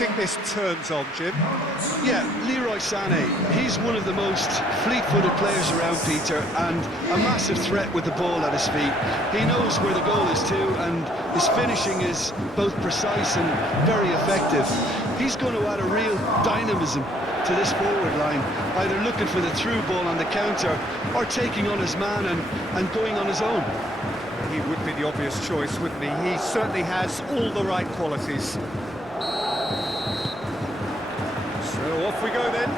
think this turns on, Jim? Yeah, Leroy Sané, he's one of the most fleet-footed players around, Peter, and a massive threat with the ball at his feet. He knows where the goal is too, and his finishing is both precise and very effective. He's going to add a real dynamism to this forward line, either looking for the through ball on the counter or taking on his man and going on his own. He would be the obvious choice, wouldn't he? He certainly has all the right qualities. So off we go then.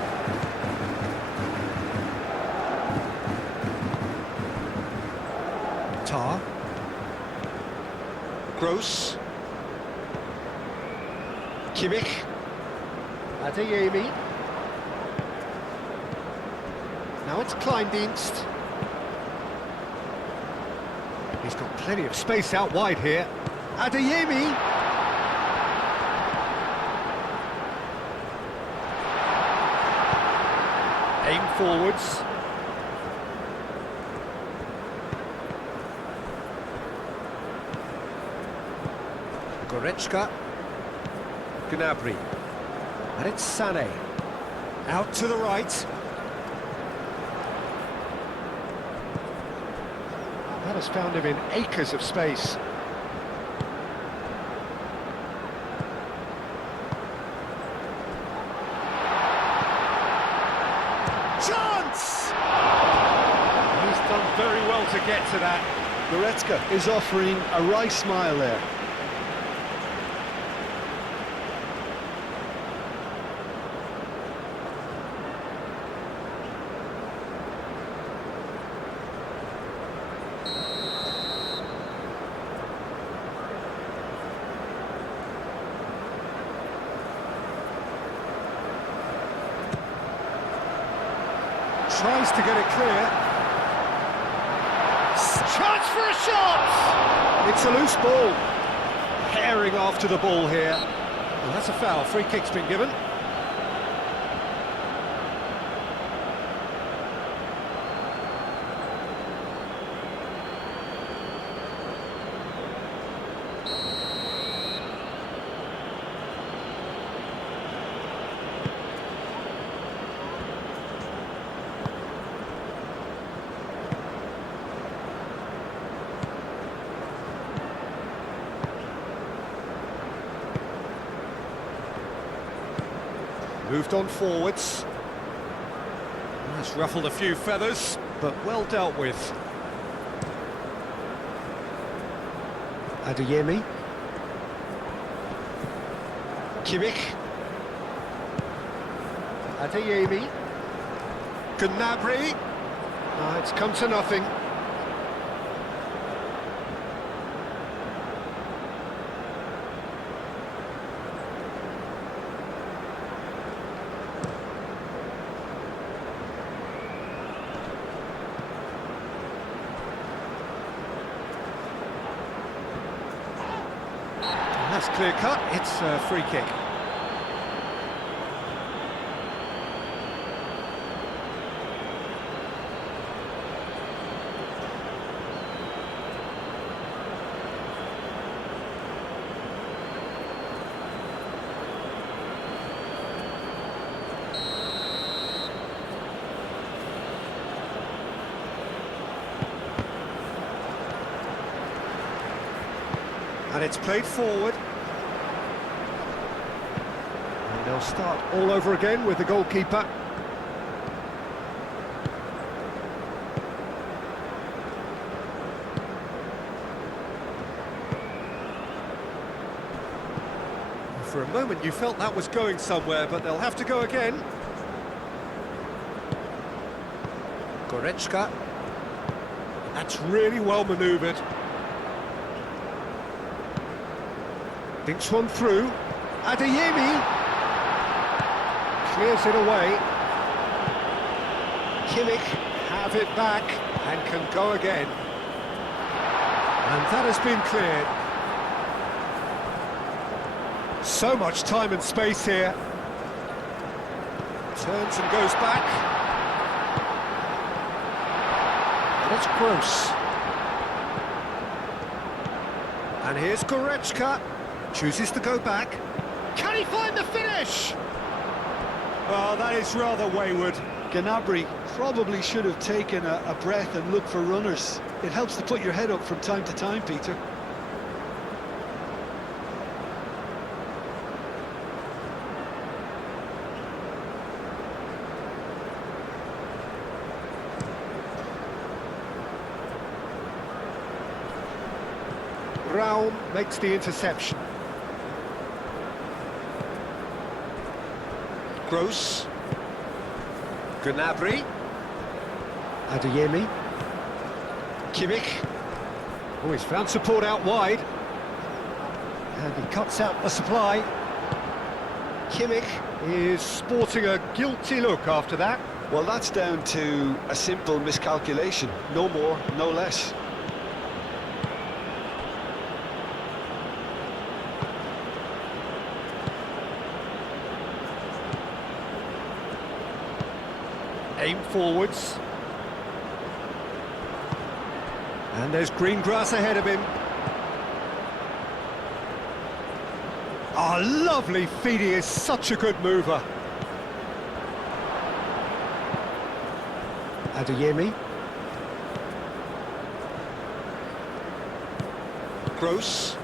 Tar. Gross. Kimmich. Adeyemi. Now it's Kleindienst. He's got plenty of space out wide here. Adeyemi. Aim forwards. Goretzka. Gnabry. And it's Sané. Out to the right. That has found him in acres of space. Chance! He's done very well to get to that. Goretzka is offering a wry smile there. Tries to get it clear. Chance for a shot! It's a loose ball. Herring after the ball here. And that's a foul. Free kick's been given. Moved on forwards. That's ruffled a few feathers, but well dealt with. Adeyemi. Kimmich. Adeyemi. Gnabry. It's come to nothing. That's clear cut, it's a free kick. And it's played forward. And they'll start all over again with the goalkeeper. For a moment you felt that was going somewhere, but they'll have to go again. Goretzka. That's really well manoeuvred. Dinks one through. Adeyemi clears it away. Kimmich have it back and can go again. And that has been cleared. So much time and space here. Turns and goes back. And it's Gross. And here's Goretzka. Chooses to go back. Can he find the finish? Oh, that is rather wayward. Gnabry probably should have taken a breath and looked for runners. It helps to put your head up from time to time, Peter. Raum makes the interception. Gross. Gnabry. Adeyemi. Kimmich. Oh, he's found support out wide. And he cuts out the supply. Kimmich is sporting a guilty look after that. Well, that's down to a simple miscalculation. No more, no less. Aim forwards. And there's green grass ahead of him. Oh, lovely feet, he is such a good mover. Adeyemi. Gross.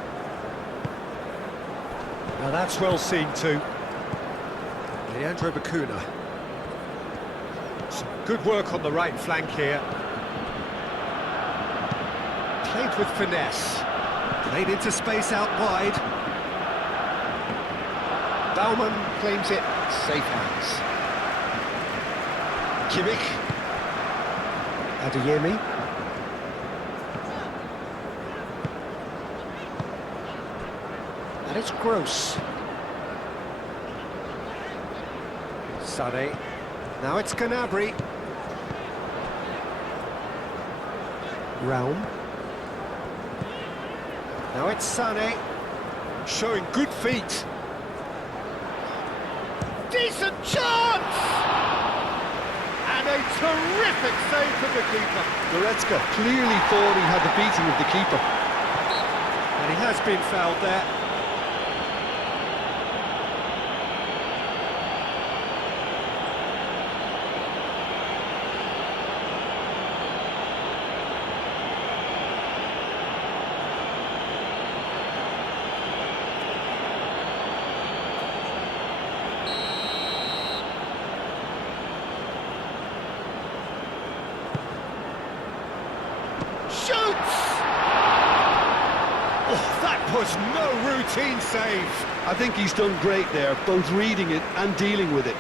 Now that's well seen too. Leandro Bacuna. Some good work on the right flank here. Played with finesse. Played into space out wide. Baumann claims it. Safe hands. Kimmich. Adeyemi. And it's Gross. Sané. Now it's Gnabry. Raum. Now it's Sané. Showing good feet. Decent chance! And a terrific save from the keeper. Goretzka clearly thought he had the beating of the keeper. And he has been fouled there. Shoots! Oh, that was no routine save. I think he's done great there, both reading it and dealing with it.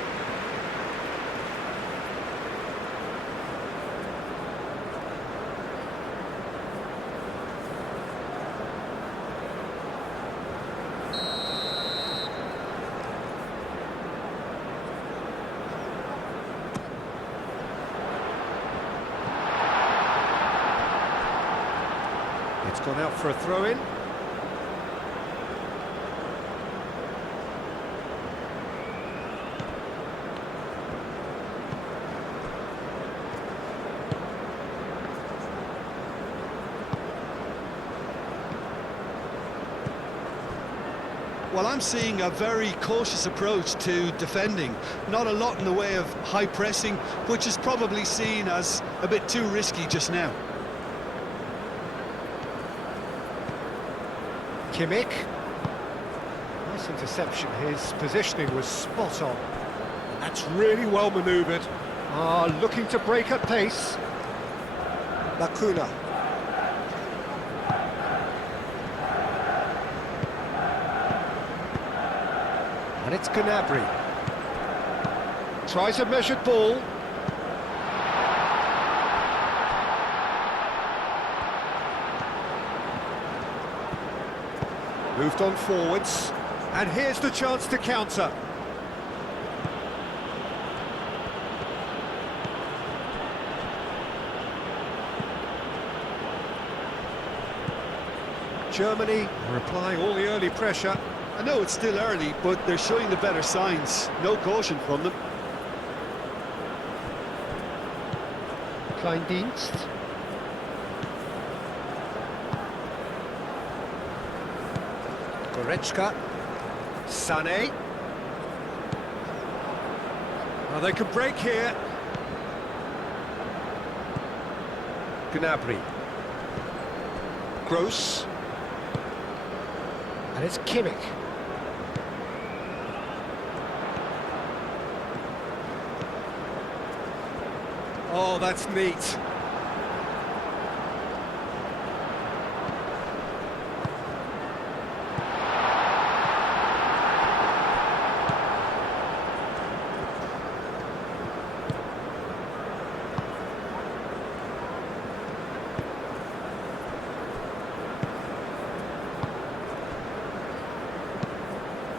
It's gone out for a throw-in. Well, I'm seeing a very cautious approach to defending. Not a lot in the way of high pressing, which is probably seen as a bit too risky just now. Kimmich. Nice interception. His positioning was spot on. And that's really well manoeuvred. Looking to break at pace. Bacuna. And it's Gnabry. Tries a measured ball. Moved on forwards. And here's the chance to counter. Germany are applying all the early pressure. I know it's still early, but they're showing the better signs. No caution from them. Kleindienst. Goretzka. Sané. Well, they can break here. Gnabry. Gross. And it's Kimmich. Oh, that's neat.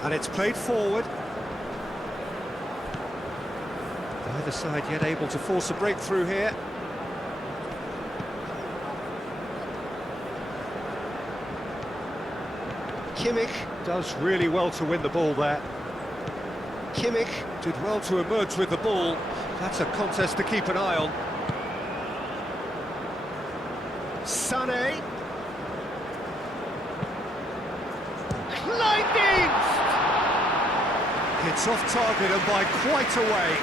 And it's played forward. Neither side yet able to force a breakthrough here. Kimmich does really well to win the ball there. Kimmich did well to emerge with the ball. That's a contest to keep an eye on. Sané. It's off target and by quite a way.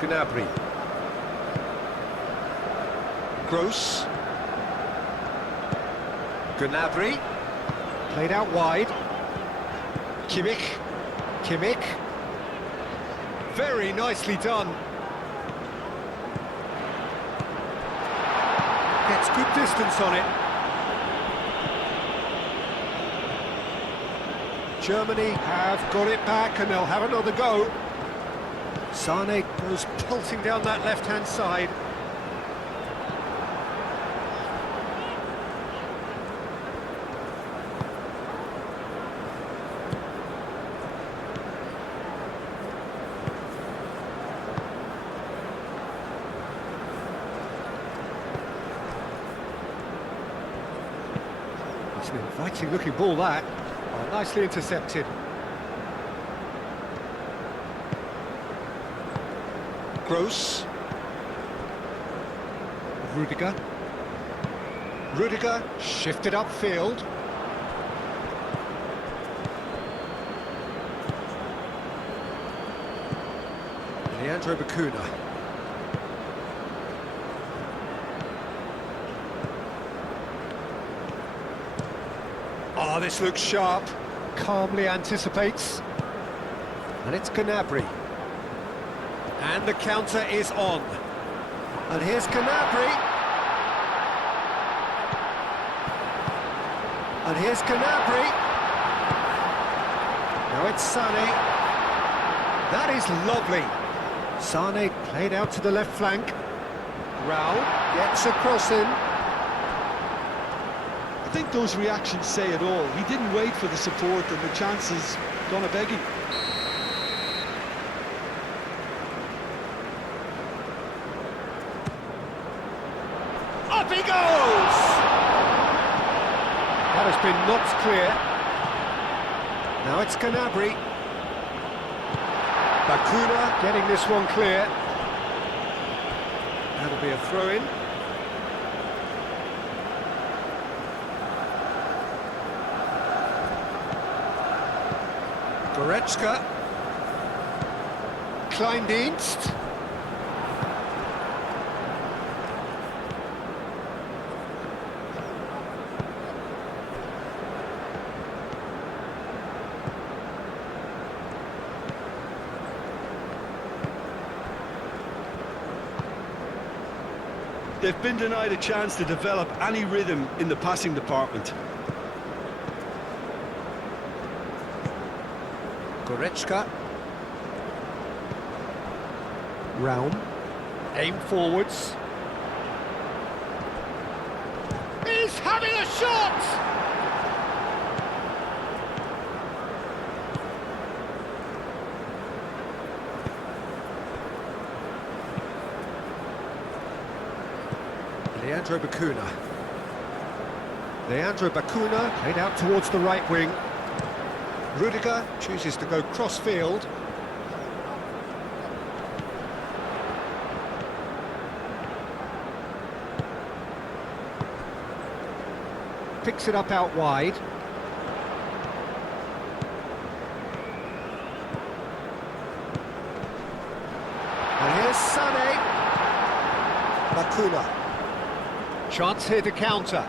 Gnabry. Gross. Gnabry. Played out wide. Kimmich. Kimmich. Very nicely done. Gets good distance on it. Germany have got it back and they'll have another go. Sané goes pelting down that left-hand side. It's an inviting-looking ball, that. Oh, nicely intercepted. Gross. Rudiger. Rudiger shifted upfield. Leandro Bacuna. Oh, this looks sharp. Calmly anticipates. And it's Gnabry. And the counter is on. And here's Gnabry. And here's Gnabry. Now it's Sané. That is lovely. Sané played out to the left flank. Raul gets across him. I think those reactions say it all. He didn't wait for the support and the chances gone a-begging. Up he goes! That has been knocked clear. Now it's Gnabry. Bacuna getting this one clear. That'll be a throw-in. Goretzka. Kleindienst. They've been denied a chance to develop any rhythm in the passing department. Goretzka. Raum. Aim forwards. He's having a shot! Leandro Bacuna. Leandro Bacuna played out towards the right wing. Rudiger chooses to go cross-field. Picks it up out wide. And here's Sané. Bacuna. Chance here to counter.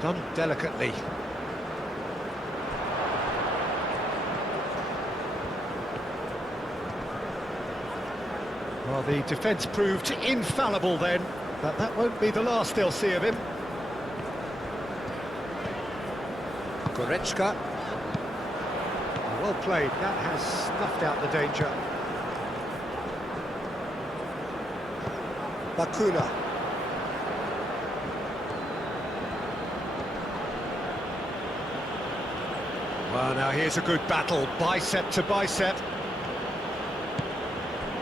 Done delicately. Well, the defence proved infallible then, but that won't be the last they'll see of him. Goretzka. Well played, that has snuffed out the danger. Bacuna. Well, now here's a good battle, bicep to bicep.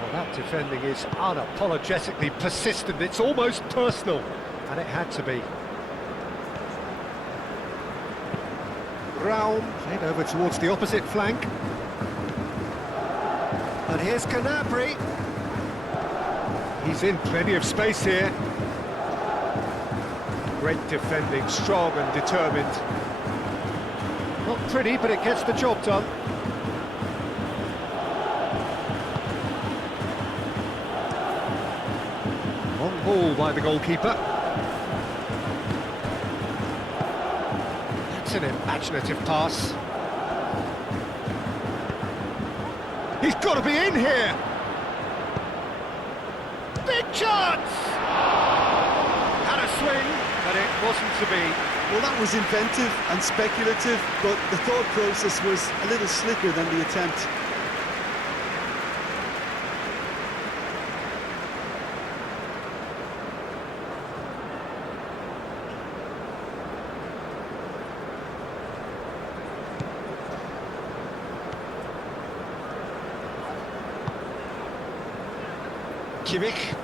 Well, that defending is unapologetically persistent, it's almost personal, and it had to be. Raum, played over towards the opposite flank. And here's Gnabry. He's in plenty of space here. Great defending, strong and determined. Not pretty, but it gets the job done. On ball by the goalkeeper. That's an imaginative pass. He's got to be in here! Big chance! Had a swing, but it wasn't to be. Well, that was inventive and speculative, but the thought process was a little slicker than the attempt. Kimmich.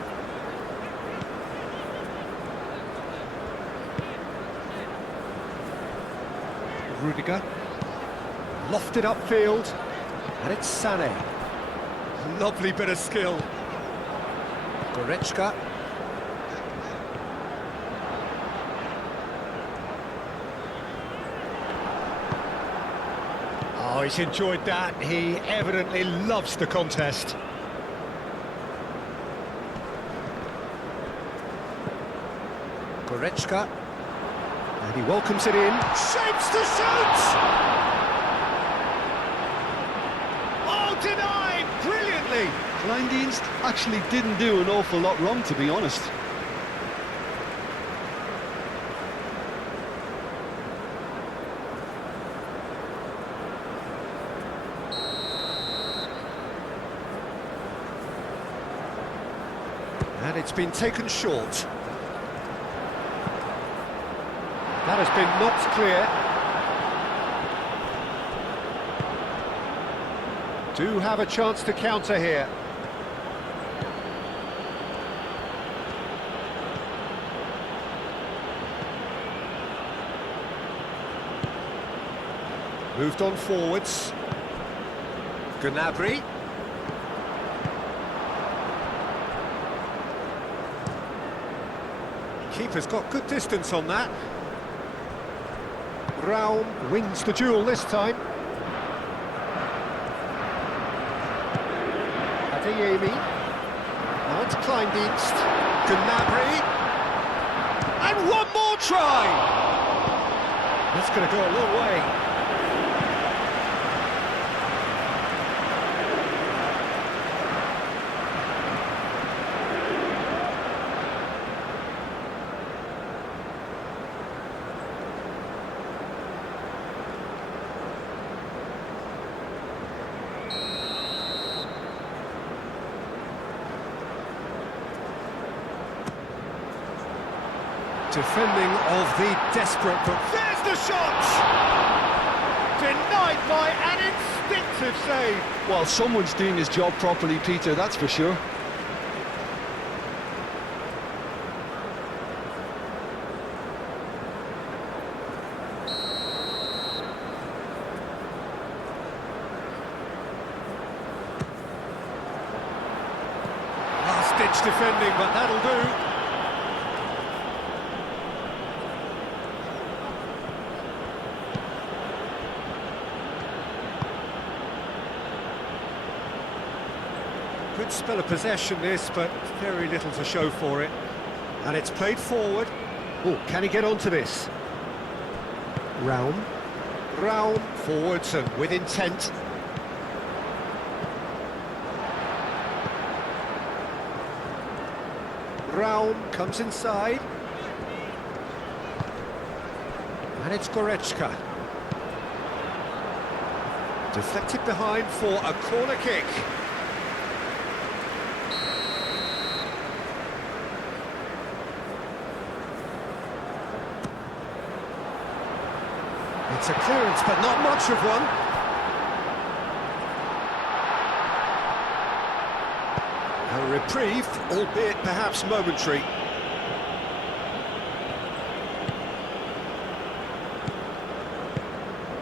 Rudiger. Lofted upfield. And it's Sané. Lovely bit of skill. Goretzka. Oh, he's enjoyed that. He evidently loves the contest. Goretzka, and he welcomes it in, shapes to shoot! Oh, denied, brilliantly! Kleindienst actually didn't do an awful lot wrong, to be honest. And it's been taken short. That has been knocked clear. Do have a chance to counter here. Moved on forwards. Gnabry. Keeper's got good distance on that. Raum wins the duel this time. Adeyemi. Now it's Kleindienst. Gnabry. And one more try! That's going to go a long way. Defending of the desperate, but there's the shot! Denied by an instinctive save. Well, someone's doing his job properly, Peter, that's for sure. Rich defending, but that'll do. Good spell of possession this, but very little to show for it. And it's played forward. Oh, can he get onto this? Round, forwards and with intent. Raum comes inside. And it's Goretzka. Deflected behind for a corner kick. It's a clearance, but not much of one. A reprieve, albeit perhaps momentary.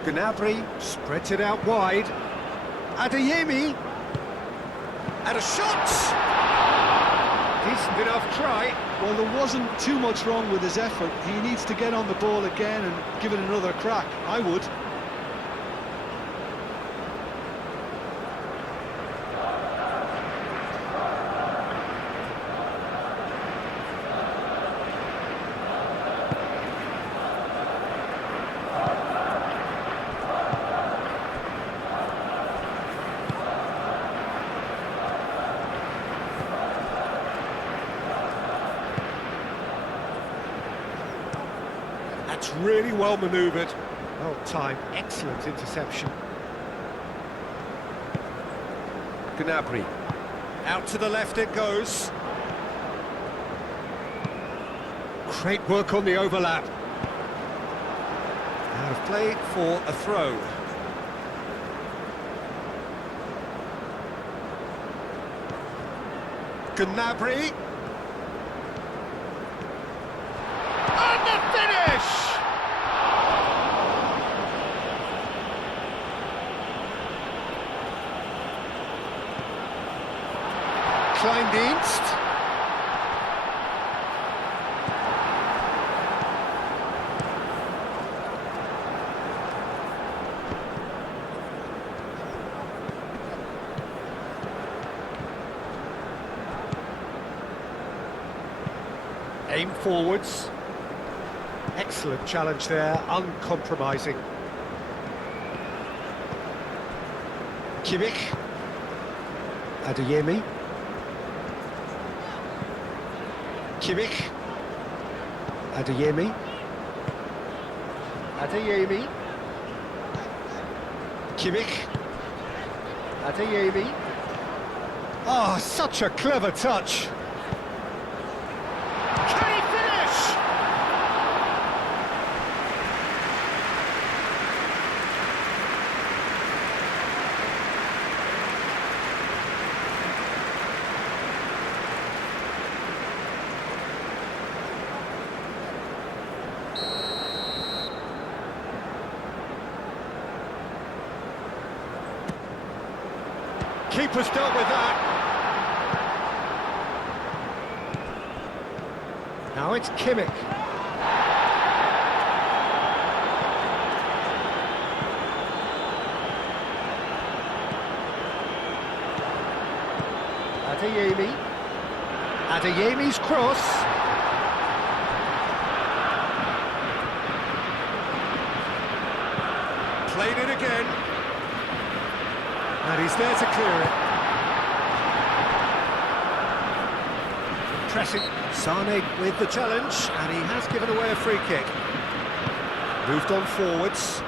Gnabry spreads it out wide. Adeyemi. And a shot! Decent enough try. Well, there wasn't too much wrong with his effort. He needs to get on the ball again and give it another crack. I would. That's really well manoeuvred. Well timed, excellent interception. Gnabry. Out to the left it goes. Great work on the overlap. Out of play for a throw. Gnabry. And the finish! Kleindienst. Aim forwards. Excellent challenge there, uncompromising. Kimmich. Adeyemi. Kimmich. Adeyemi. Adeyemi. Kimmich. Adeyemi. Oh, such a clever touch. Can he finish? Keeper's dealt with that. Now it's Kimmich. Adeyemi. Adeyemi's cross. Played it again. And he's there to clear it. Pressing. Sane with the challenge, and he has given away a free kick. Moved on forwards.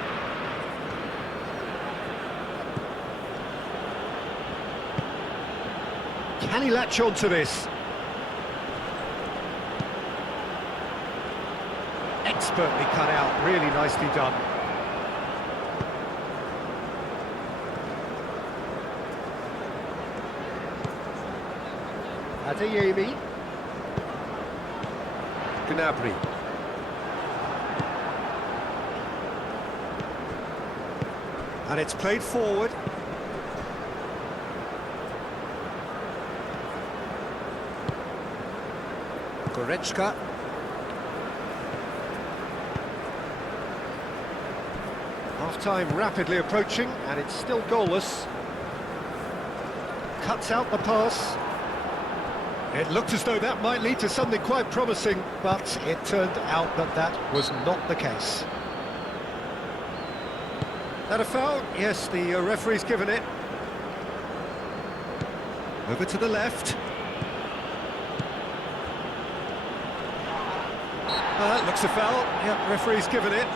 Can he latch on to this? Expertly cut out, really nicely done. Adeyemi. Gnabry. And it's played forward. Goretzka. Half-time rapidly approaching, and it's still goalless. Cuts out the pass. It looked as though that might lead to something quite promising, but it turned out that that was not the case. That a foul? Yes, the referee's given it. Over to the left. Looks a foul. Yep, referee's given it.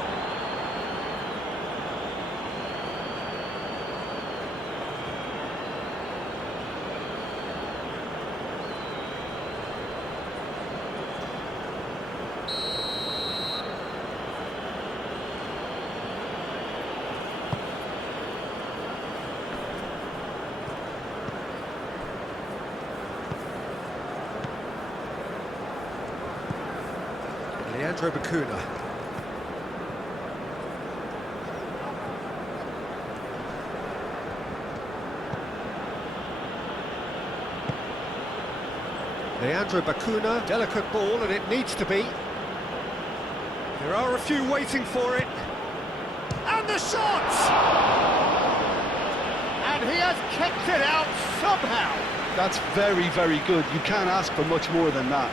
Leandro Bacuna. Leandro Bacuna, delicate ball, and it needs to be. There are a few waiting for it. And the shot! And he has kicked it out somehow. That's very, very good. You can't ask for much more than that.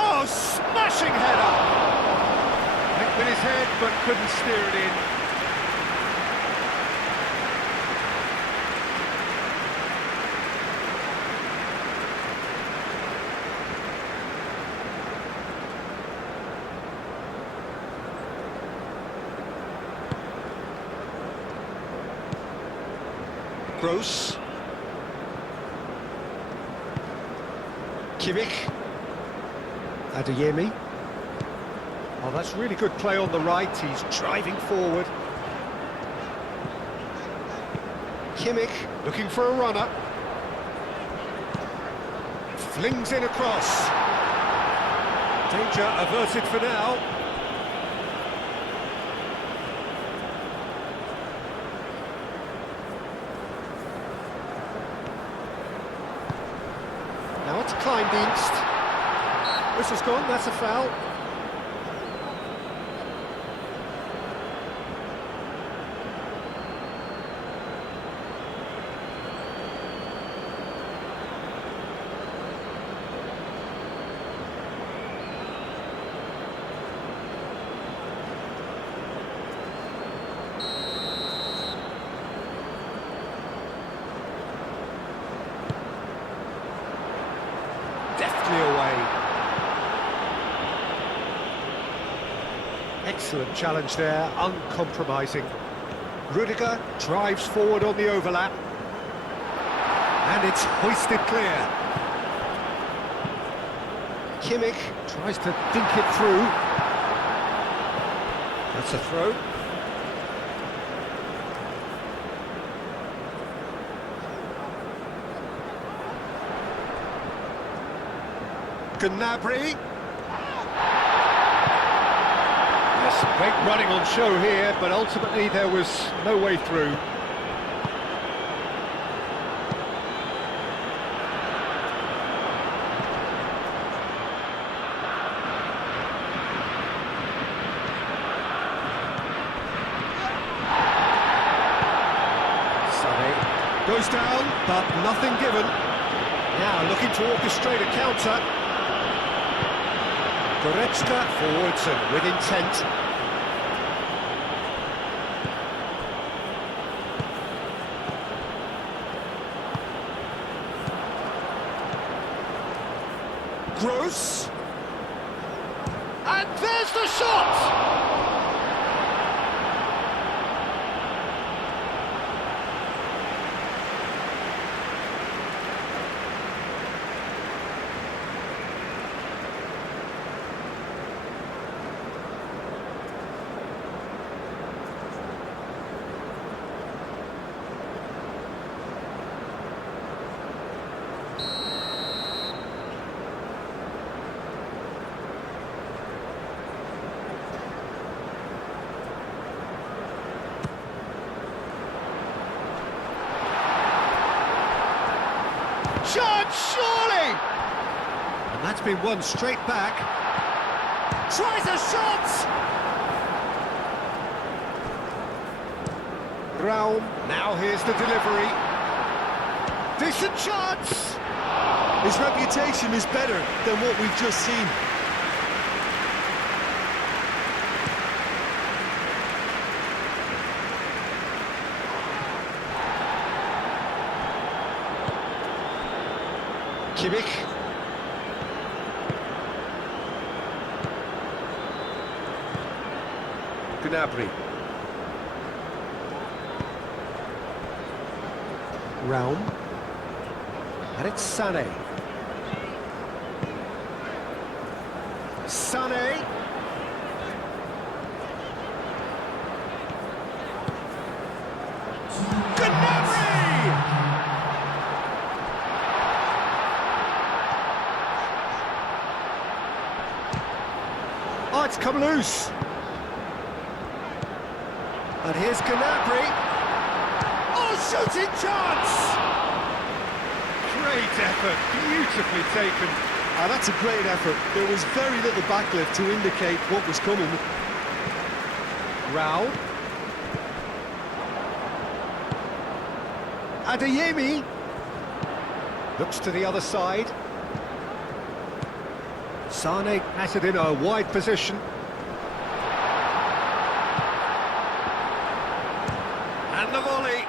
Oh, smashing header! Went with his head, but couldn't steer it in. Gross. Kimmich. Adeyemi. Oh, that's really good play on the right. He's driving forward. Kimmich looking for a runner. Flings in across. Danger averted for now. Now it's Kleindienst. Whistle's gone, that's a foul. Deftly away. Excellent challenge there, uncompromising. Rudiger drives forward on the overlap. And it's hoisted clear. Kimmich tries to dink it through. That's a throw. Gnabry. Yes, great running on show here, but ultimately there was no way through. Sané goes down, but nothing given. Now looking to orchestrate a counter. Goretzka forwards and with intent. Gross. And there's the shot! It's been won straight back. Tries a shot! Raum, now here's the delivery. Decent chance! His reputation is better than what we've just seen. Kimmich. Gnabry. Raum. And it's Sané. Sané. Gnabry! Oh, it's come loose. And here's Gnabry. Oh, shooting chance! Great effort, beautifully taken. That's a great effort. There was very little backlift to indicate what was coming. Raul. Adeyemi. Looks to the other side. Sané has it in a wide position. And the volley.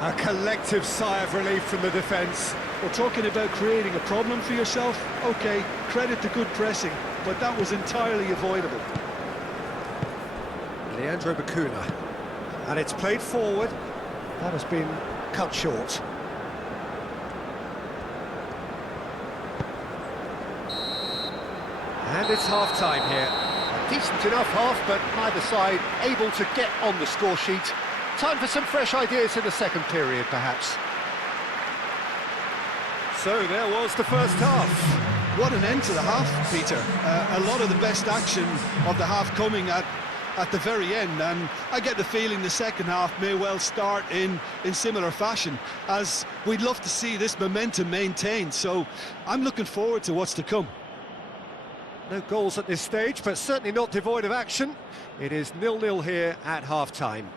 A collective sigh of relief from the defence. Well, talking about creating a problem for yourself, OK, credit to good pressing, but that was entirely avoidable. Leandro Bacuna. And it's played forward. That has been cut short. And it's half-time here. A decent enough half, but neither side able to get on the score sheet. Time for some fresh ideas in the second period, perhaps. So there was the first half. What an end to the half, Peter. A lot of the best action of the half coming at the very end, and I get the feeling the second half may well start in similar fashion, as we'd love to see this momentum maintained, so I'm looking forward to what's to come. No goals at this stage, but certainly not devoid of action. It is 0-0 here at half-time.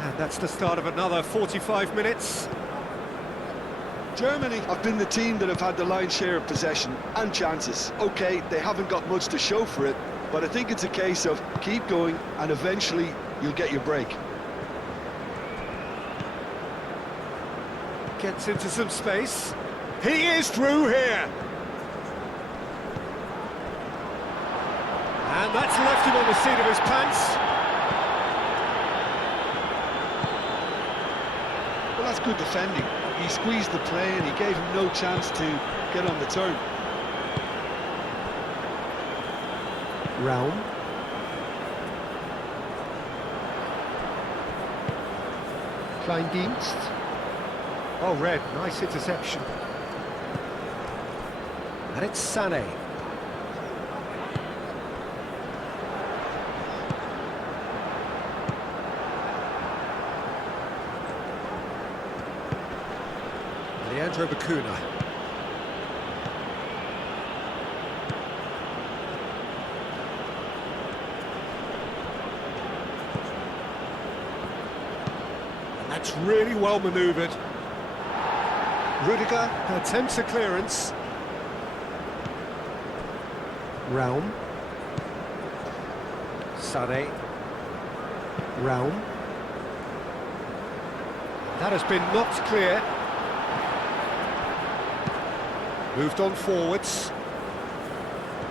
And that's the start of another 45 minutes. Germany have been the team that have had the lion's share of possession and chances. OK, they haven't got much to show for it, but I think it's a case of keep going and eventually you'll get your break. Gets into some space. He is through here. And that's left him on the seat of his pants. Well, that's good defending. He squeezed the play and he gave him no chance to get on the turn. Raum. Kleindienst. Oh, red, nice interception. And it's Sané. Leandro Bacuna. And that's really well manoeuvred. Rudiger attempts a clearance. Raum. Sané. Raum. That has been knocked clear. Moved on forwards.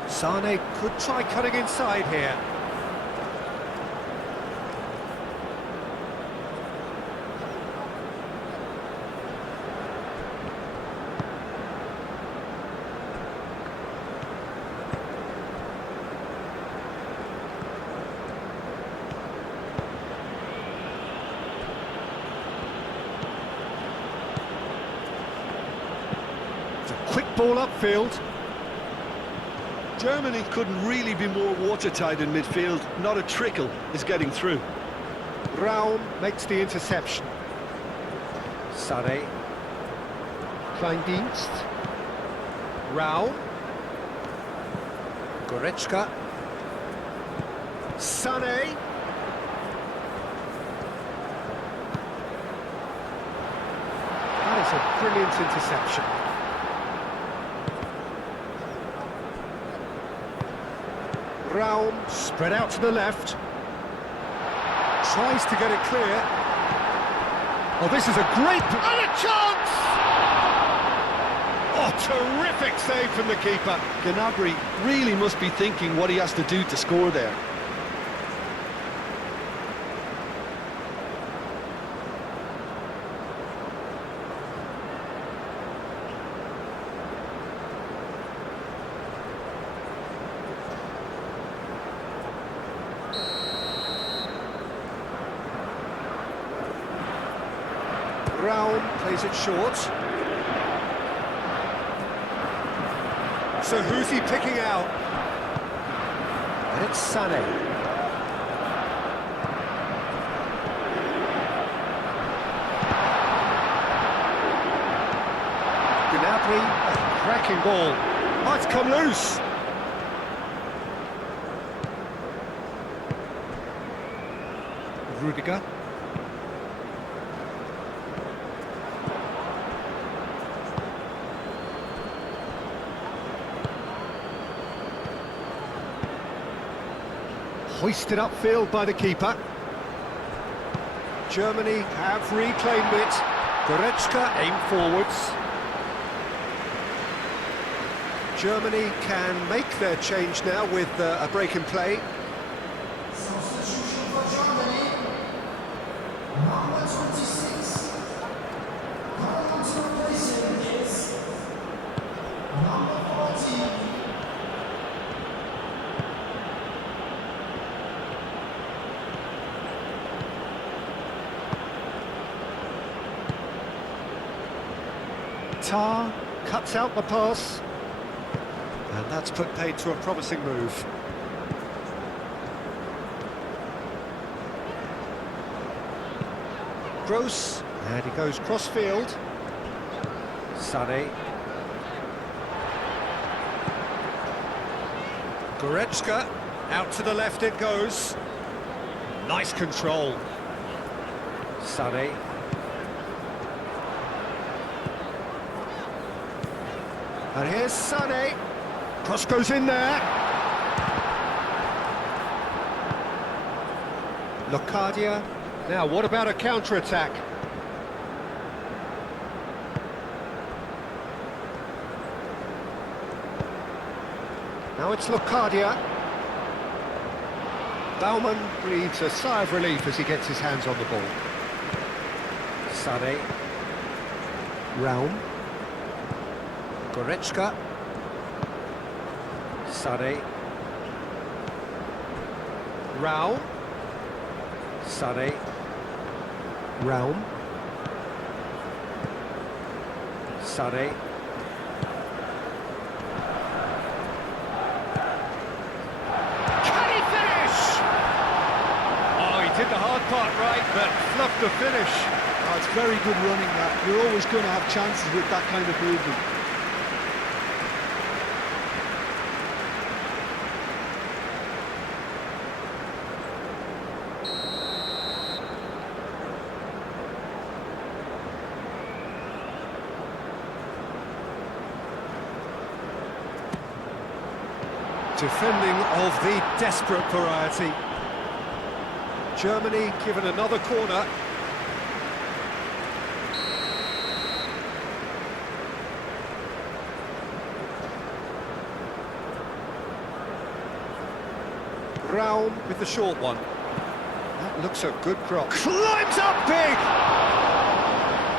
Sané could try cutting inside here. Quick ball upfield. Germany couldn't really be more watertight in midfield. Not a trickle is getting through. Raum makes the interception. Sané. Kleindienst. Raum. Goretzka. Sané. That is a brilliant interception. Raum, spread out to the left. Tries to get it clear. Oh, this is a great... And a chance! Oh, terrific save from the keeper. Gnabry really must be thinking what he has to do to score there. Raum plays it short. So who's he picking out? And it's Sané. Gnabry, a cracking ball. Oh, it's come loose. Rudiger. Hoisted upfield by the keeper. Germany have reclaimed it. Goretzka aim forwards. Germany can make their change now with a break in play. Substitution for Germany. Number 26. Coming to replace him is number 14. Tar cuts out the pass, and that's put paid to a promising move. Gross, and he goes cross-field. Sané. Goretzka, Out to the left it goes. Nice control. Sané. And here's Sané. Cross goes in there. Locadia. Now, what about a counter-attack? Now it's Locadia. Baumann breathes a sigh of relief as he gets his hands on the ball. Sané. Raum. Goretzka. Sané. Raum. Sané. Raum. Sané. Did the hard part right, but fluffed the finish. Oh, it's very good running that. You're always going to have chances with that kind of movement. Defending of the desperate variety. Germany given another corner. Raum with the short one. That looks a good cross. Climbs up big!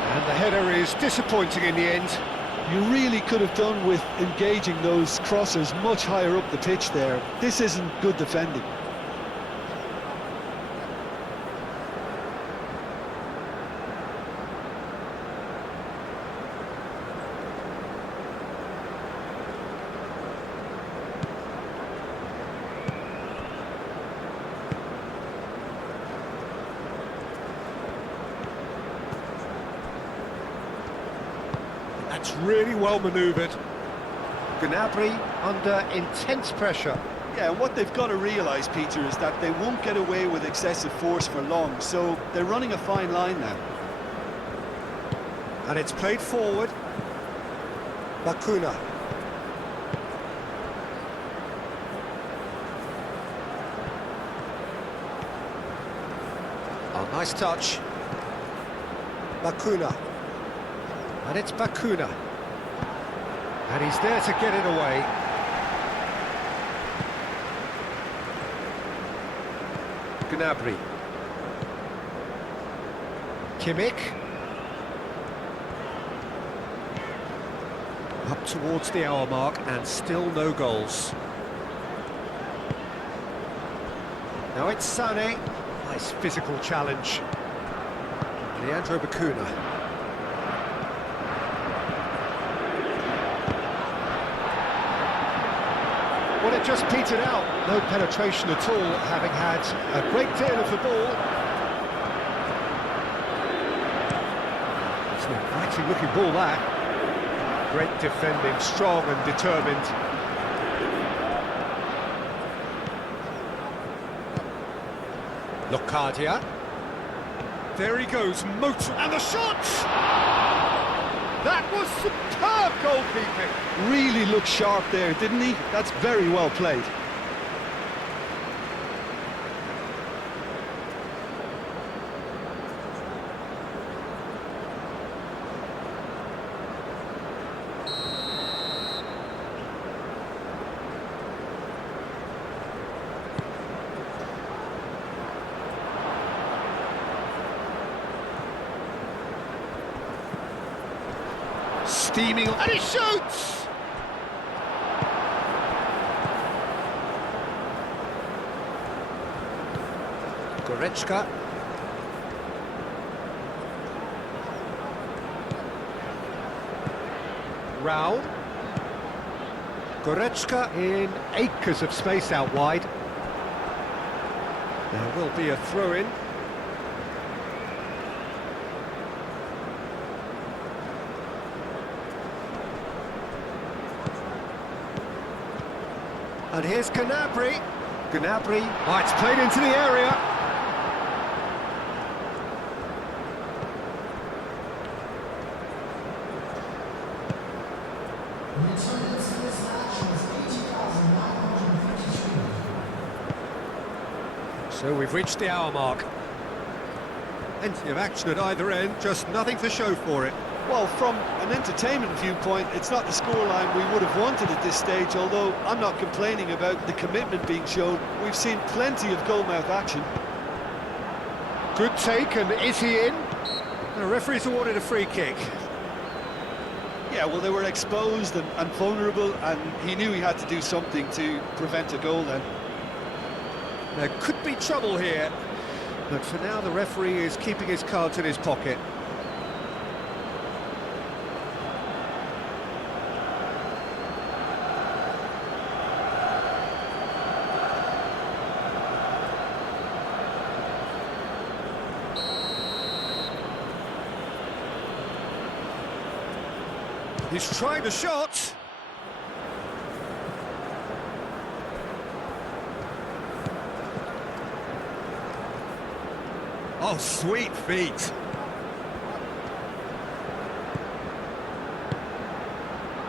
And the header is disappointing in the end. You really could have done with engaging those crossers much higher up the pitch there. This isn't good defending. That's really well manoeuvred. Gnabry under intense pressure. Yeah, and what they've got to realise, Peter, is that they won't get away with excessive force for long, so they're running a fine line now. And it's played forward. Bakuna. Oh, nice touch. Bakuna. And it's Bakuna. And he's there to get it away. Gnabry. Kimmich. Up towards the hour mark and still no goals. Now it's Sané. Nice physical challenge. Leandro Bakuna. Well, it just petered out. No penetration at all, having had a great deal of the ball. It's an exciting looking ball, that. Great defending, strong and determined. Locadia. There he goes, motor, and the shot! That was superb goalkeeping. Really looked sharp there, didn't he? That's very well played. Steaming, and he shoots! Goretzka. Raul. Goretzka in acres of space out wide. There will be a throw-in. And here's Gnabry. Gnabry. Oh, it's played into the area. The attendance in this match was 80,952. So we've reached the hour mark. Plenty of action at either end, just nothing to show for it. Well, from an entertainment viewpoint, it's not the scoreline we would have wanted at this stage, although I'm not complaining about the commitment being shown. We've seen plenty of goalmouth action. Good take, and is he in? The referee's awarded a free kick. Yeah, well, they were exposed and vulnerable, and he knew he had to do something to prevent a goal then. There could be trouble here, but for now the referee is keeping his cards in his pocket. He's tried a shot. Oh, sweet feet.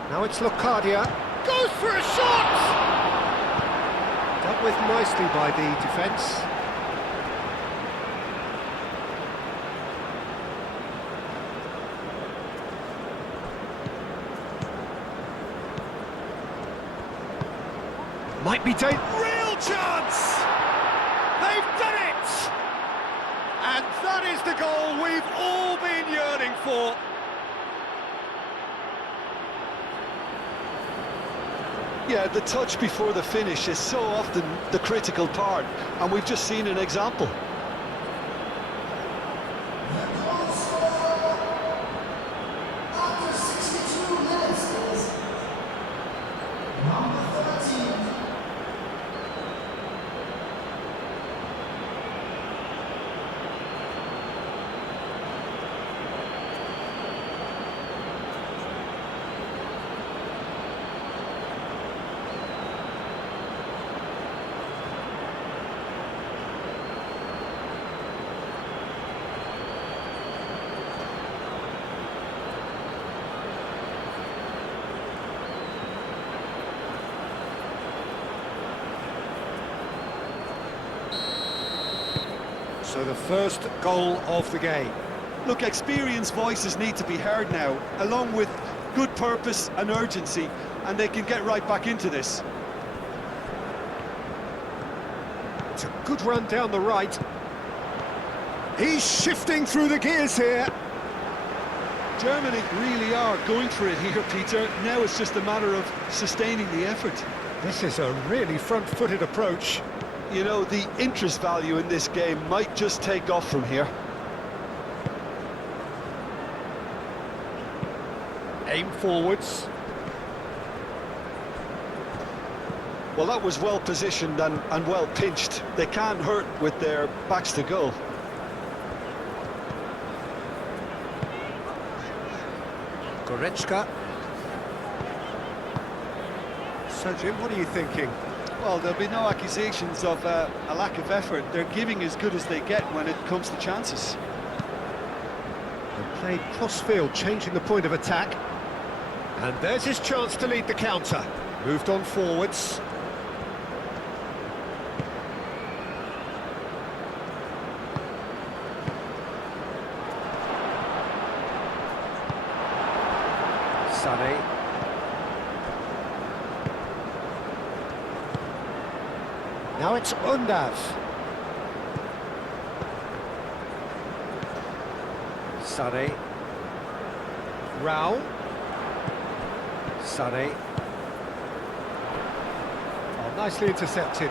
Now it's Locadia. Goes for a shot! Dealt with nicely by the defence. Might be taken. Real chance! They've done it! And that is the goal we've all been yearning for. Yeah, the touch before the finish is so often the critical part, and we've just seen an example. The goal scorer after 62 minutes is number 13. So the first goal of the game. Look, experienced voices need to be heard now, along with good purpose and urgency, and they can get right back into this. It's a good run down the right. He's shifting through the gears here. Germany really are going for it here, Peter. Now it's just a matter of sustaining the effort. This is a really front-footed approach. You know, the interest value in this game might just take off from here. Aim forwards. Well, that was well positioned and well pinched. They can't hurt with their backs to goal. Goretzka. So, Jim, what are you thinking? Well, there'll be no accusations of a lack of effort. They're giving as good as they get when it comes to chances. They played cross-field, changing the point of attack. And there's his chance to lead the counter. Moved on forwards. Sané. Now it's Undav. Sané. Rao. Sané. Oh, nicely intercepted.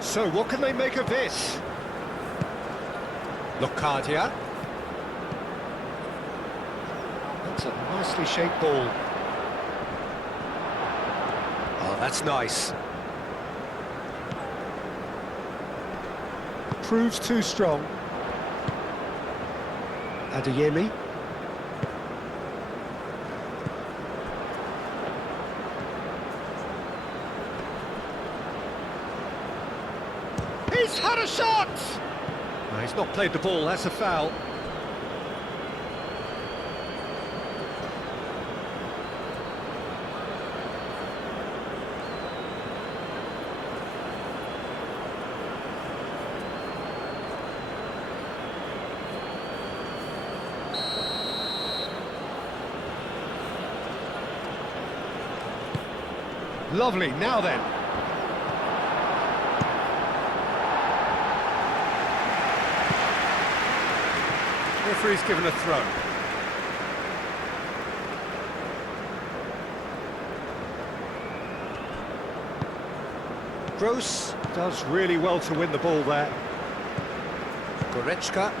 So, what can they make of this? Locadia. That's a nicely shaped ball. Oh, that's nice. Proves too strong. Adeyemi. He's had a shot! No, he's not played the ball, that's a foul. Lovely, now then. Referee's given a throw. Gross does really well to win the ball there. Goretzka.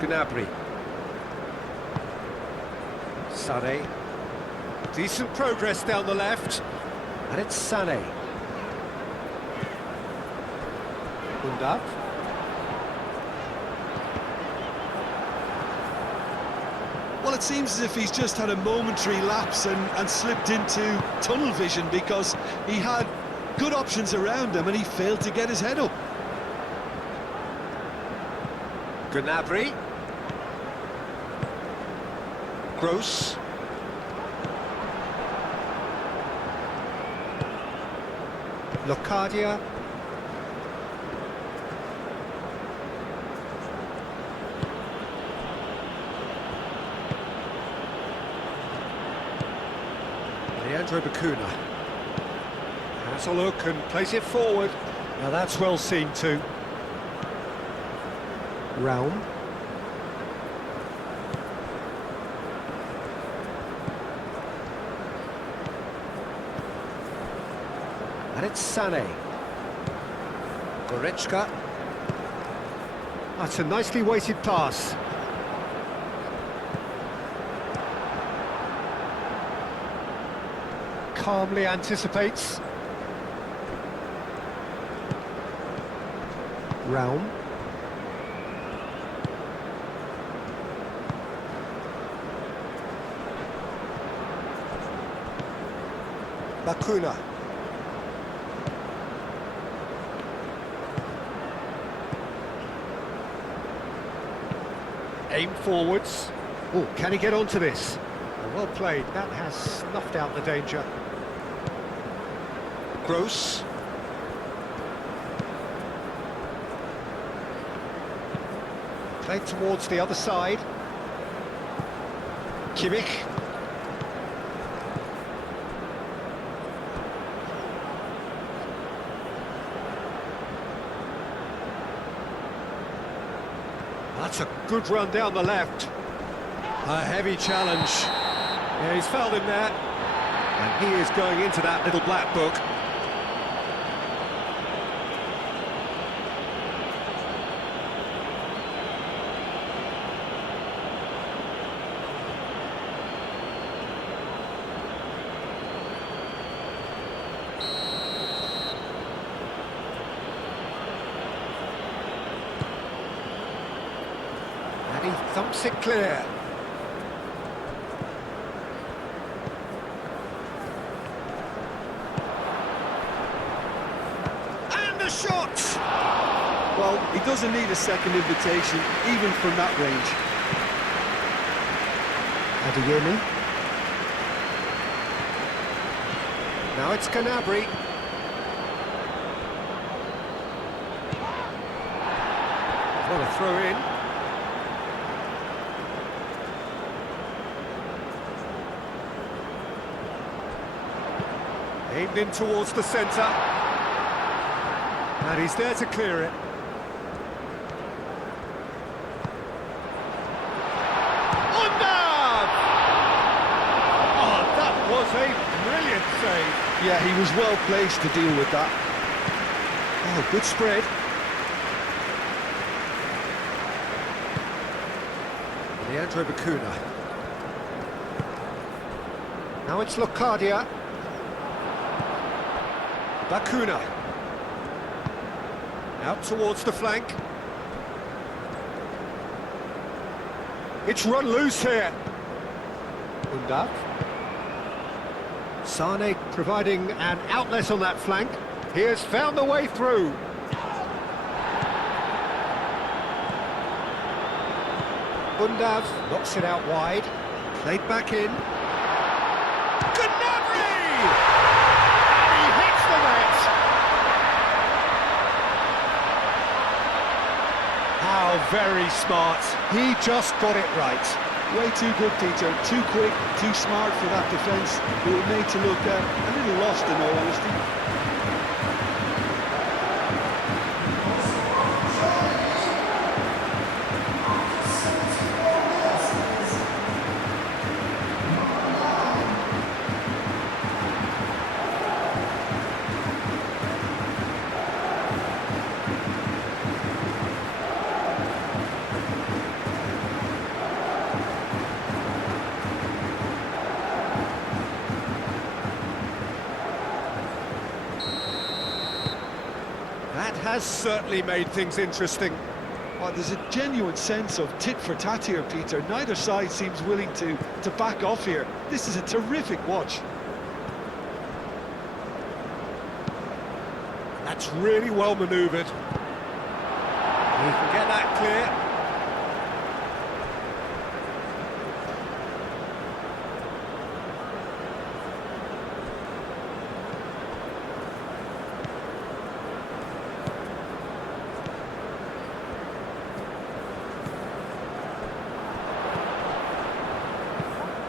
Gnabry. Sané. Decent progress down the left. And it's Sané. Gundogan. Well, it seems as if he's just had a momentary lapse and slipped into tunnel vision, because he had good options around him and he failed to get his head up. Gnabry. Gross. Locadia. Leandro Bacuna. Has a look and plays it forward. Now that's well seen too. Raum. And it's Sané. Goretzka. That's a nicely weighted pass. Calmly anticipates. Raum. Bacuna. Aim forwards. Oh, can he get onto this? Well played, that has snuffed out the danger. Gross. Played towards the other side. Kimmich. That's a good run down the left. A heavy challenge. Yeah, he's fouled him there. And he is going into that little black book. And he thumps it clear. And the shot! Well, he doesn't need a second invitation, even from that range. Adeyemi. Now it's Gnabry. What a throw in. Aimed in towards the centre. And he's there to clear it. Oh, that was a brilliant save. Yeah, he was well placed to deal with that. Oh, good spread. Leandro Bacuna. Now it's Locadia. Bacuna. Out towards the flank. It's run loose here. Gundogan. Sane providing an outlet on that flank. He has found the way through. Undav knocks it out wide. Played back in. Gnabry! And he hits the net! How very smart. He just got it right. Way too good, Peter. Too quick, too smart for that defence. It was made to look a little lost, in all honesty. That has certainly made things interesting. Oh, there's a genuine sense of tit for tat here, Peter. Neither side seems willing to back off here. This is a terrific watch. That's really well manoeuvred. He can get that clear.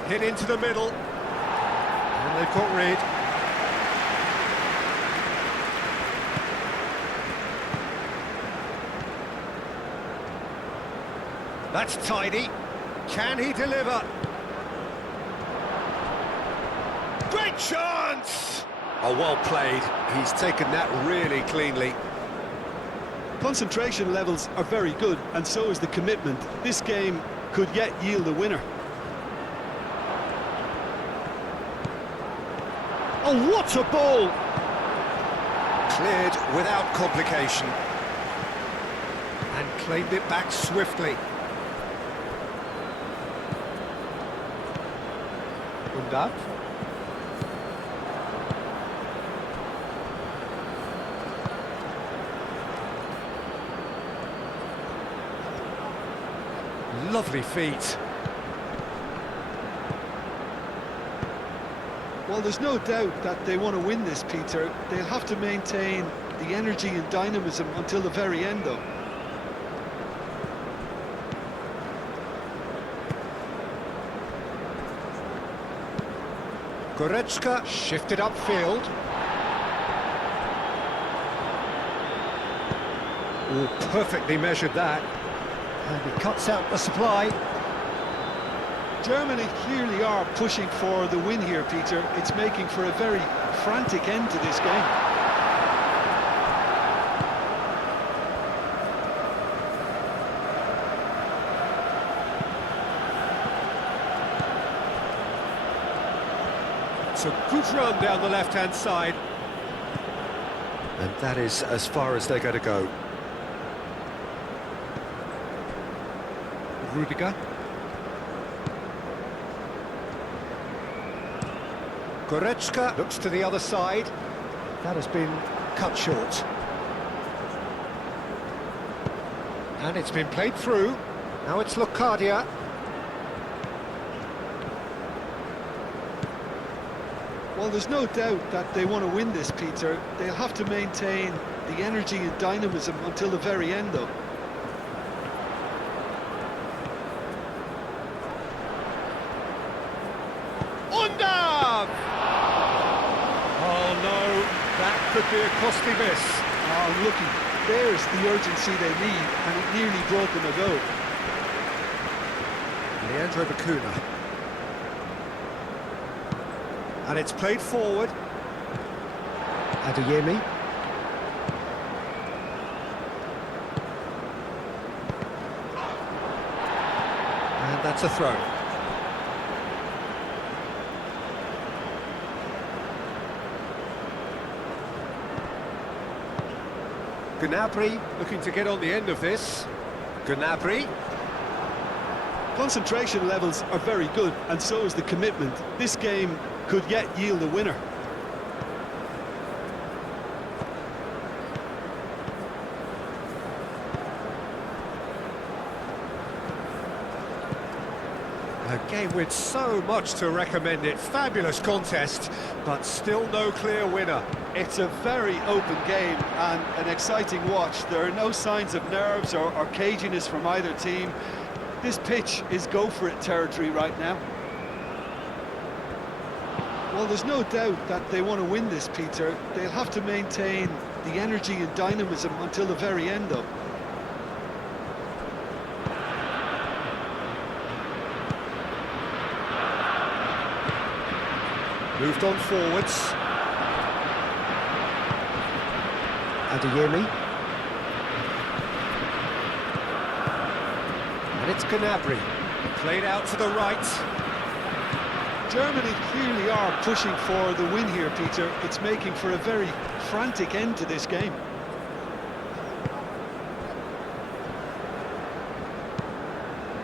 Hit into the middle, and they've got rid. That's tidy. Can he deliver? Great chance! Oh, well played. He's taken that really cleanly. Concentration levels are very good, and so is the commitment. This game could yet yield a winner. Oh, what a ball! Cleared without complication. And claimed it back swiftly. Undav. Lovely feet. Well, there's no doubt that they want to win this, Peter. They'll have to maintain the energy and dynamism until the very end, though. Goretzka shifted upfield. Oh, perfectly measured that. And he cuts out the supply. Germany clearly are pushing for the win here, Peter. It's making for a very frantic end to this game. It's a good run down the left-hand side. And that is as far as they're going to go. Rudiger. Goretzka looks to the other side. That has been cut short. And it's been played through. Now it's Locadia. Well, there's no doubt that they want to win this, Peter. They'll have to maintain the energy and dynamism until the very end, though. Undav! Oh no, that could be a costly miss. Oh, looky, there's the urgency they need, and it nearly brought them a goal. Leandro Bacuna. And it's played forward. Adeyemi. And that's a throw. Gnabry looking to get on the end of this. Gnabry. Concentration levels are very good, and so is the commitment. This game could yet yield a winner. A game with so much to recommend it. Fabulous contest, but still no clear winner. It's a very open game and an exciting watch. There are no signs of nerves or caginess from either team. This pitch is go-for-it territory right now. Well, there's no doubt that they want to win this, Peter. They'll have to maintain the energy and dynamism until the very end, though. Moved on forwards. Adeyemi. And it's Gnabry. Played out to the right. Germany clearly are pushing for the win here, Peter. It's making for a very frantic end to this game.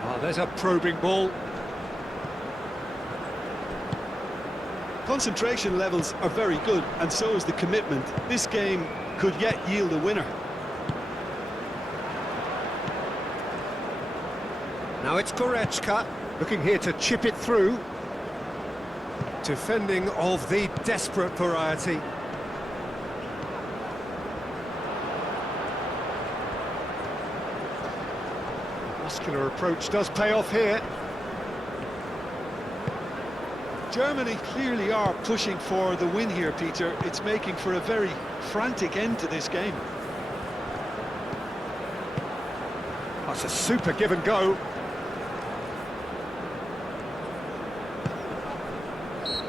Oh, there's a probing ball. Concentration levels are very good, and so is the commitment. This game could yet yield a winner. Now it's Goretzka, looking here to chip it through. Defending of the desperate variety. Muscular approach does pay off here. Germany clearly are pushing for the win here, Peter. It's making for a very frantic end to this game. That's a super give and go.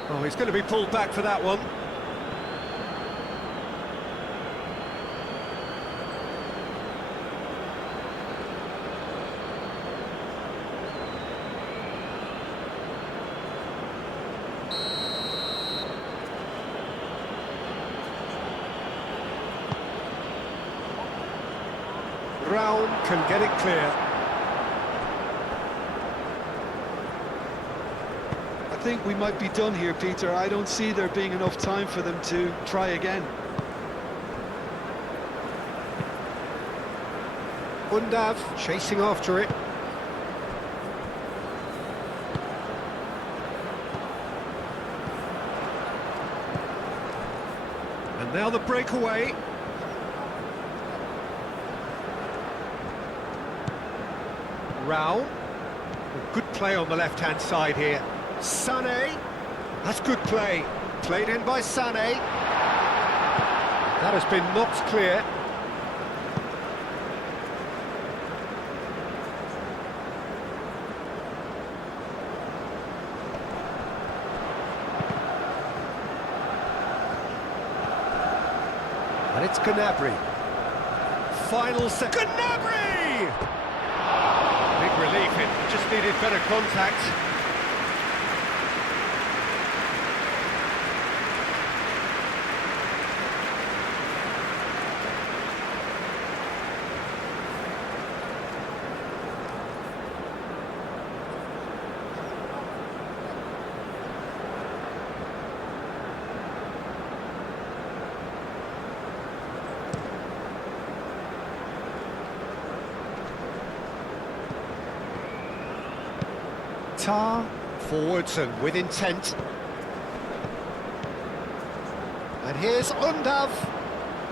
Oh, he's going to be pulled back for that one. Brown can get it clear. I think we might be done here, Peter. I don't see there being enough time for them to try again. Undav chasing after it. And now the breakaway. Rao. Good play on the left-hand side here. Sané. That's good play. Played in by Sané. That has been knocked clear. And it's Gnabry. Final second. Gnabry! Big relief, it just needed better contact. Forwards and with intent. And here's Undav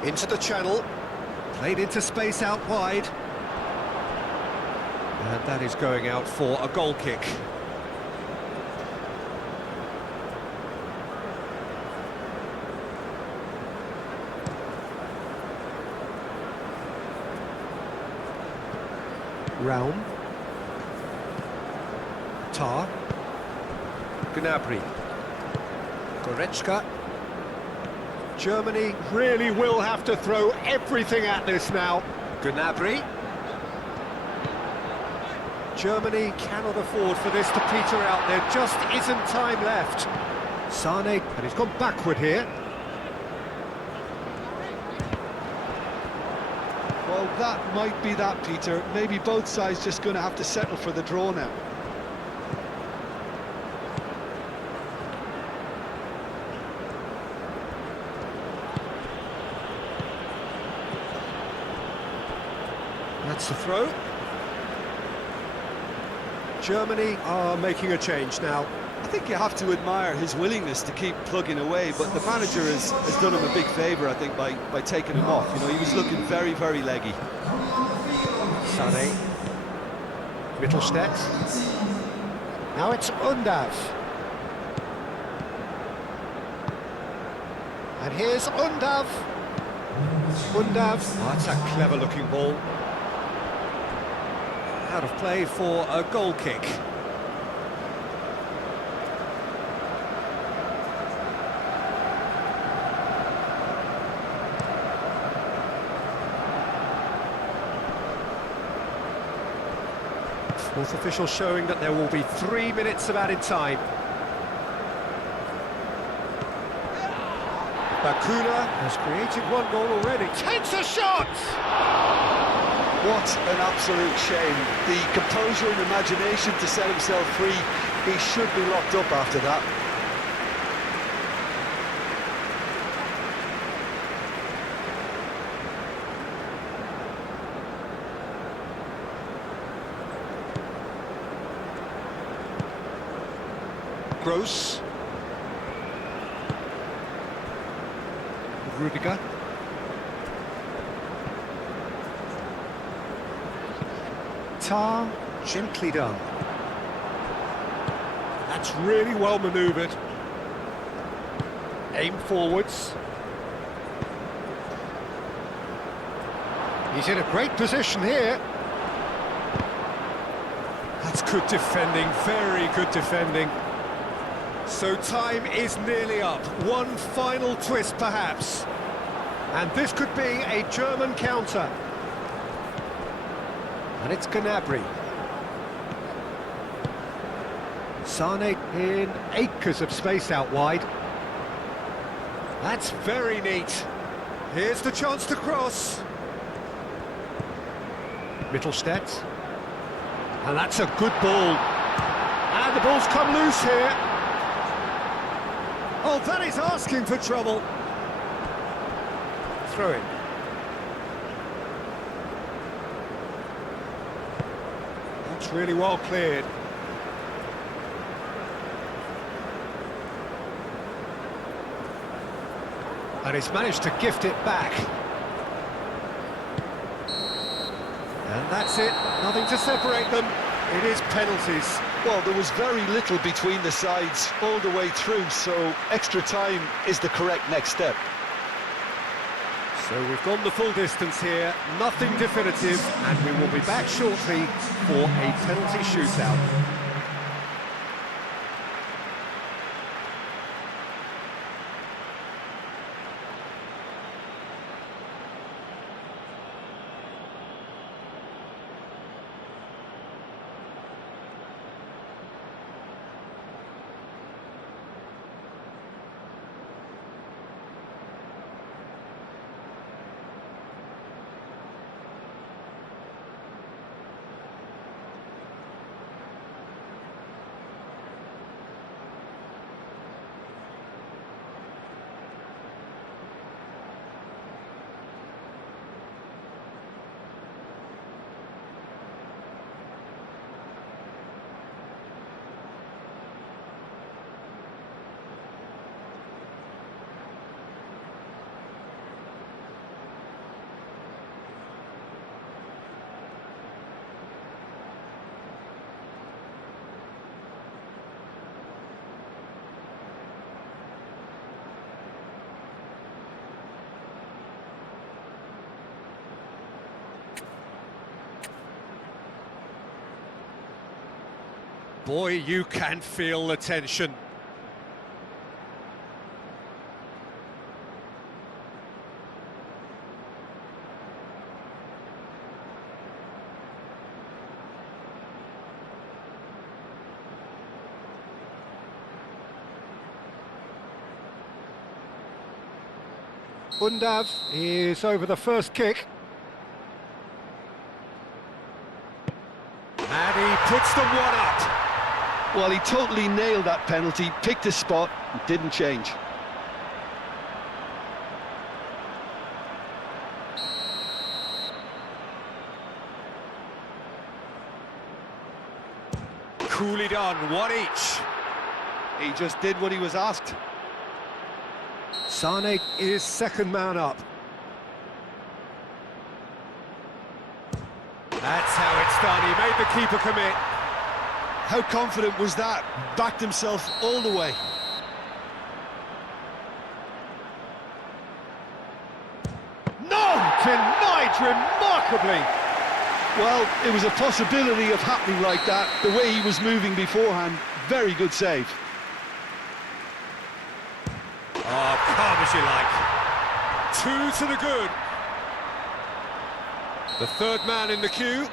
into the channel, played into space out wide, and that is going out for a goal kick. Raum. Tar. Gnabry. Goretzka. Germany really will have to throw everything at this now. Gnabry. Germany cannot afford for this to peter out. There just isn't time left. Sané, and he's gone backward here. Well, that might be that, Peter. Maybe both sides just going to have to settle for the draw now. That's the throw. Germany are making a change now. I think you have to admire his willingness to keep plugging away, but the manager has done him a big favour, I think, by taking him off. You know, he was looking very, very leggy. Sané. Mittelstädt. Now it's Undav. And here's Undav. Undav. Oh, that's a clever-looking ball. Out of play for a goal kick. Fourth official showing that there will be 3 minutes of added time. Bakuna has created one goal already. Takes a shot! What an absolute shame. The composure and imagination to set himself free. He should be locked up after that. Gross. Rudiger. Tar, gently done. That's really well manoeuvred. Aim forwards. He's in a great position here. That's good defending, very good defending. So time is nearly up. One final twist, perhaps. And this could be a German counter. And it's Gnabry. Sané in acres of space out wide. That's very neat. Here's the chance to cross. Mittelstädt. And that's a good ball. And the ball's come loose here. Oh, that is asking for trouble. Throw in. That's really well cleared. And he's managed to gift it back. And that's it. Nothing to separate them. It is penalties. Well, there was very little between the sides all the way through, so extra time is the correct next step. So we've gone the full distance here, nothing definitive, and we will be back shortly for a penalty shootout. Boy, you can feel the tension. Undav is over the first kick. And he puts them one up. Well, he totally nailed that penalty, picked his spot, and didn't change. Coolly done, one each. He just did what he was asked. Sane is second man up. That's how it's done, he made the keeper commit. How confident was that? Backed himself all the way. No! Denied remarkably! Well, it was a possibility of happening like that, the way he was moving beforehand. Very good save. Oh, calm as you like. 2 to the good. The third man in the queue.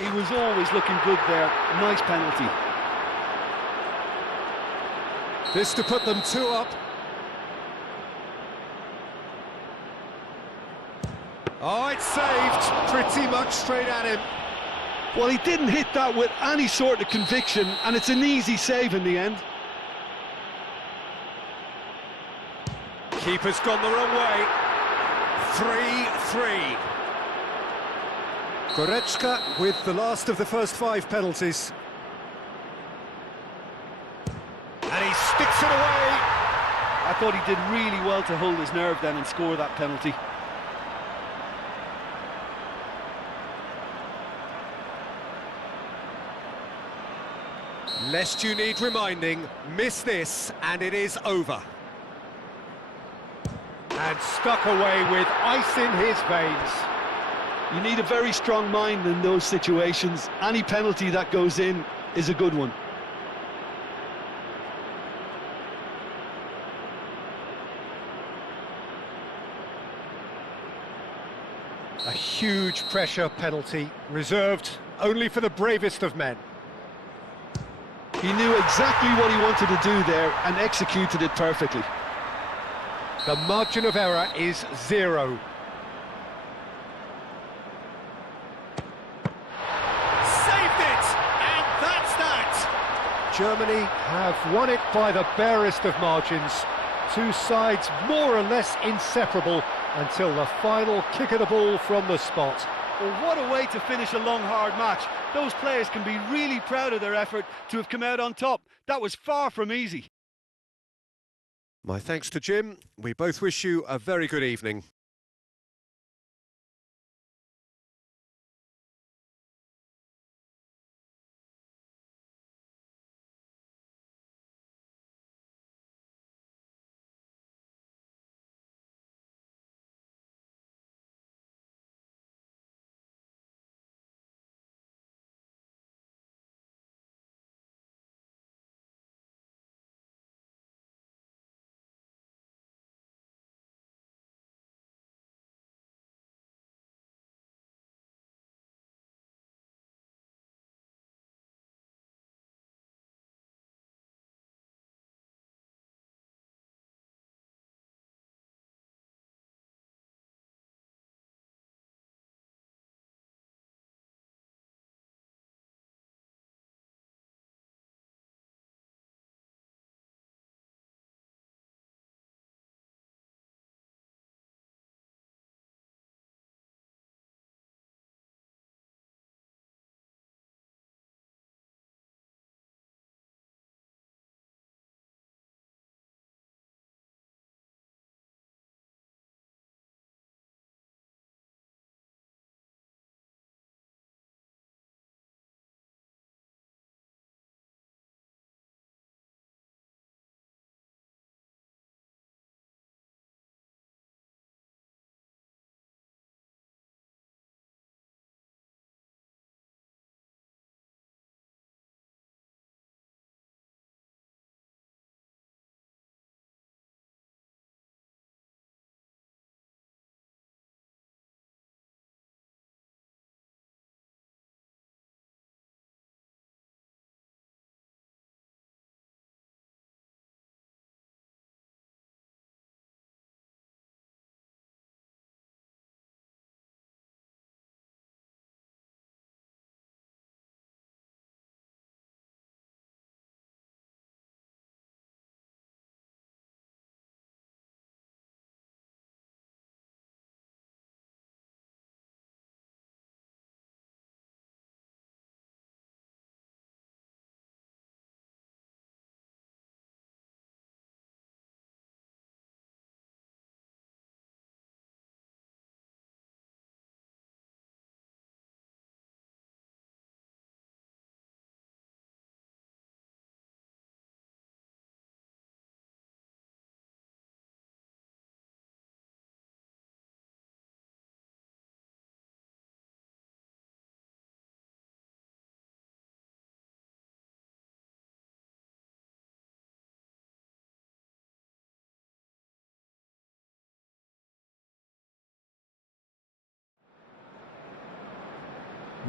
He was always looking good there. Nice penalty. This to put them 2 up. Oh, it's saved. Pretty much straight at him. Well, he didn't hit that with any sort of conviction, and it's an easy save in the end. Keeper's gone the wrong way. 3-3. Goretzka with the last of the first 5 penalties. And he sticks it away. I thought he did really well to hold his nerve then and score that penalty. Lest you need reminding, miss this and it is over. And stuck away with ice in his veins. You need a very strong mind in those situations. Any penalty that goes in is a good one. A huge pressure penalty, reserved only for the bravest of men. He knew exactly what he wanted to do there and executed it perfectly. The margin of error is 0. Saved it! And that's that! Germany have won it by the barest of margins. 2 sides more or less inseparable until the final kick of the ball from the spot. Well, what a way to finish a long, hard match. Those players can be really proud of their effort to have come out on top. That was far from easy. My thanks to Jim. We both wish you a very good evening.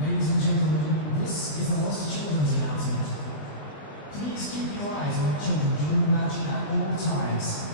Ladies and gentlemen, this is the Lost Children's announcement. Please keep your eyes on the children during the match at all times.